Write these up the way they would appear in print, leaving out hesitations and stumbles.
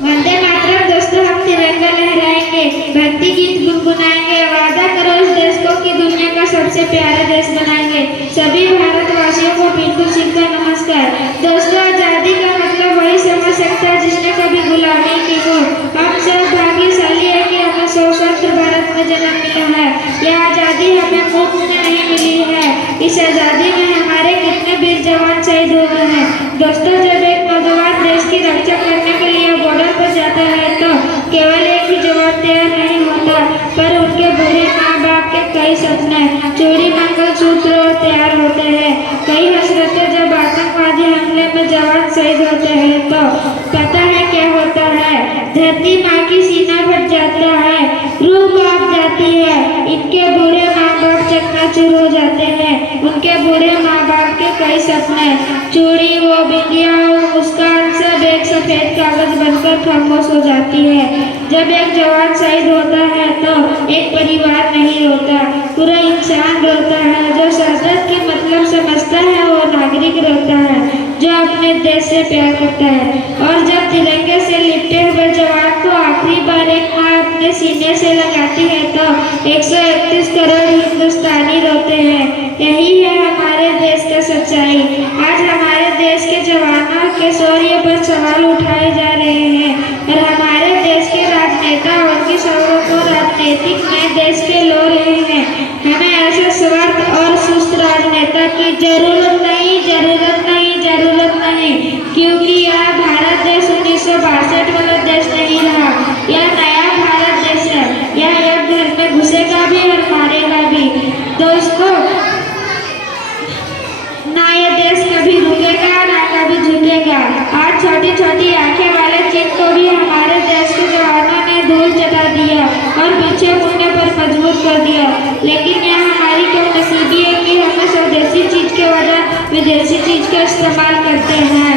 वंदे मातरम। दोस्तों, हम तिरंगा लहराएंगे, भक्ति गीत गुनगुनाएंगे, वादा करो इस देश को कि दुनिया का सबसे प्यारा देश बनाएंगे। सभी भारतवासियों को बिल्कुल सीखा नमस्कार। दोस्तों, आजादी का मतलब वही समझ सकता है जिसने कभी गुलामी की हो। हम सब भाग्यशाली है कि हमें स्वतंत्र भारत में जन्म मिला है। यह आजादी हमें मुफ्त में नहीं मिली है। इस आजादी में हमारे कितने वीर जवान शहीद हो गए हैं। दोस्तों, जब एक नौजवान देश की रक्षा करने के लिए बॉर्डर पर जाता है तो केवल एक ही जवान तैयार नहीं होता, पर उनके बूढ़े माँ बाप के कई सपने, चूड़ी, मंगलसूत्र और तैयार होते हैं। कई हसरतें जब आतंकवादी हमले में जवान शहीद होते हैं तो पता है क्या होता है। धरती माँ की सीना फट जाता है, रूह कांप जाती है। इनके बूढ़े माँ बाप चकनाचूर हो जाते हैं। उनके बूढ़े माँ बाप के कई सपने, चूड़ी, वो बिंदिया और मुस्कान सब एक सफेद कागज बनकर खामोश हो जाती है। जब एक जवान शहीद होता है तो एक परिवार नहीं रोता, पूरा इंसान रोता है। जो शहादत की मतलब समझता है वो नागरिक रोता है जो अपने देश से प्यार करता है। और जब तिरंगे से लिपटे हुए जवान को आखिरी बार एक माँ अपने सीने से लगाती है तो 131 करोड़ हिंदुस्तानी रोते हैं। यही है हमारे देश का सच्चाई। आज हमारे देश के जवानों के शौर्य पर सवाल उठाए जा रहे हैं और हमारे देश के राजनेता उनके शौर्य को राजनीतिक नए देश के लो रहे हैं। हमें ऐसे स्वार्थ और सुस्त राजनेता की जरूरत नहीं, जरूरत नहीं, जरूरत नहीं, क्योंकि यह भारत देश 1962 वाला देश नहीं रहा। यह नया भारत देश है। यह एक घर में घुसेगा भी और मारेगा भी। दोस्तों, ना ये देश कभी रुकेगा ना कभी झुकेगा। आज छोटी छोटी आंखें वाले चीन को भी हमारे देश के जवानों ने धूल चटा दिया और पीछे मुड़ने पर मजबूर कर दिया। लेकिन यह हमारी क्यों नसीबी है कि हम स्वदेशी चीज के वजह विदेशी चीज का इस्तेमाल करते हैं।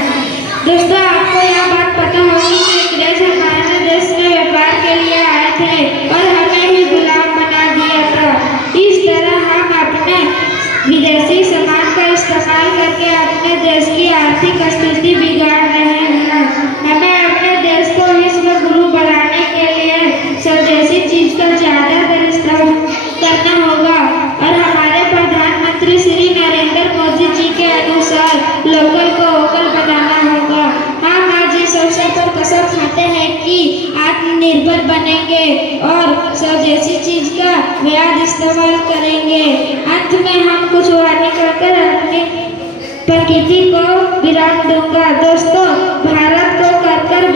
दोस्तों, आपको यह बात पता होगी कि अंग्रेज हमारे देश में व्यापार के लिए आए थे और हमें ही गुलाम बना दिया था। इस तरह हम अपने विदेशी सामान का इस्तेमाल करके अपने देश की आर्थिक स्थिति बिगाड़ रहे हैं। हमें अपने देश को विश्व गुरु बनाने के लिए स्वदेशी चीज का ज्यादातर इस्तेमाल करना होगा और हमारे प्रधानमंत्री श्री नरेंद्र मोदी जी के अनुसार लोकल को वोकल बनाना होगा। हम आज इस अवसर पर कसम खाते हैं कि आत्मनिर्भर बनेंगे और स्वदेशी चीज का व्यापक इस्तेमाल करेंगे। अंत में हम कुछ वाणी कहकर अपनी प्रकृति को विराम दूंगा। दोस्तों, भारत को कर कर